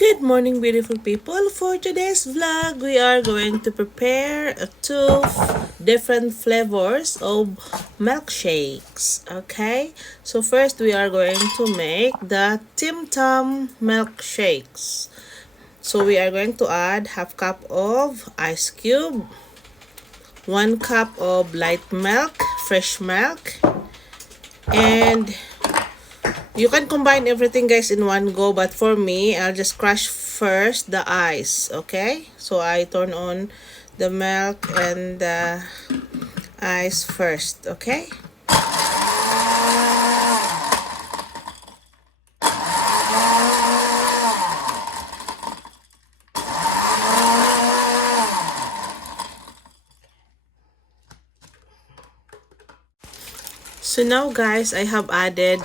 Good morning, beautiful people. For today's vlog, we are going to prepare two different flavors of milkshakes. Okay, so first we are going to make the Tim Tam milkshakes. So we are going to add half cup of ice cube, 1 cup of light milk, fresh milk, and you can combine everything, guys, in one go, but for me, I'll just crush first the ice, okay? So I turn on the milk and the ice first, okay? So now, guys, I have added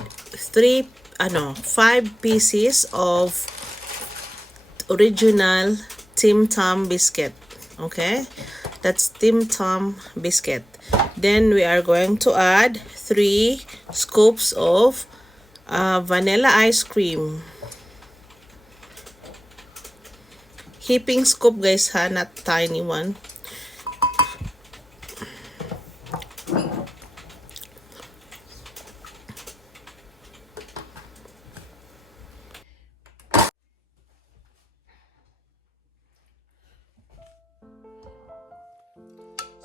5 pieces of original Tim Tam biscuit. Okay, that's Tim Tam biscuit. Then we are going to add 3 scoops of vanilla ice cream. Heaping scoop, guys, ha, not tiny one.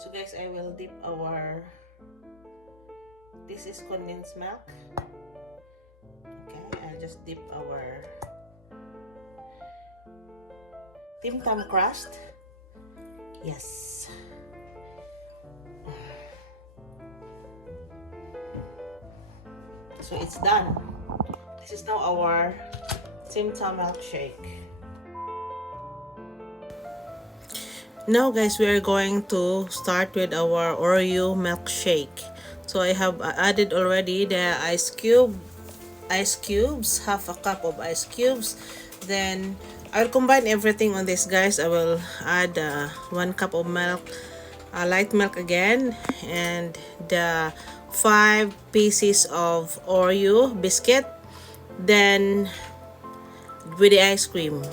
So guys, I will dip this is condensed milk. Okay, I'll just dip our Tim Tam crust. Yes. So it's done. This is now our Tim Tam milkshake. Now, guys, we are going to start with our Oreo milkshake. So I have added already the ice cubes, half a cup of ice cubes. Then I'll combine everything on this, guys. I will add 1 cup of milk, light milk again, and the 5 pieces of Oreo biscuit, then with the ice cream.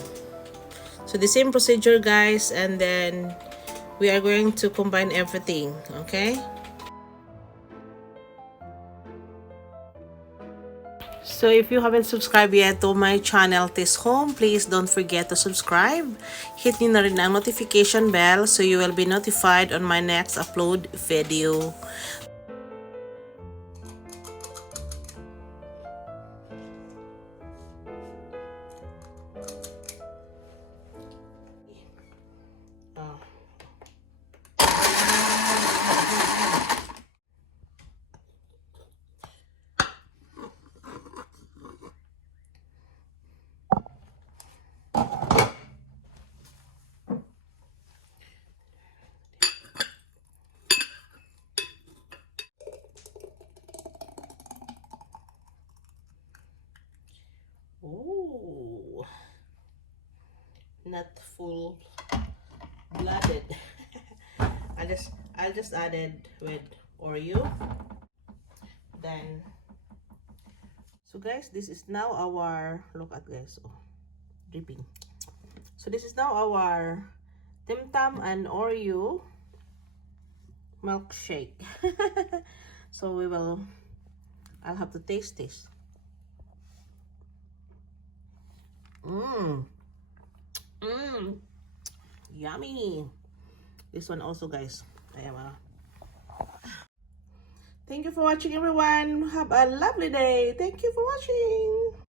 So the same procedure, guys, and then we are going to combine everything, okay? So if you haven't subscribed yet to my channel, this home, please don't forget to subscribe. Hit nyo na rin ang notification bell so you will be notified on my next upload video. Oh, not full blooded. I just added with Oreo. Then, so guys, this is now our, look at, guys, oh, dripping. So this is now our Tim Tam and Oreo milkshake. So I'll have to taste this. Yummy. This one also, guys. Thank you for watching, everyone. Have a lovely day. Thank you for watching.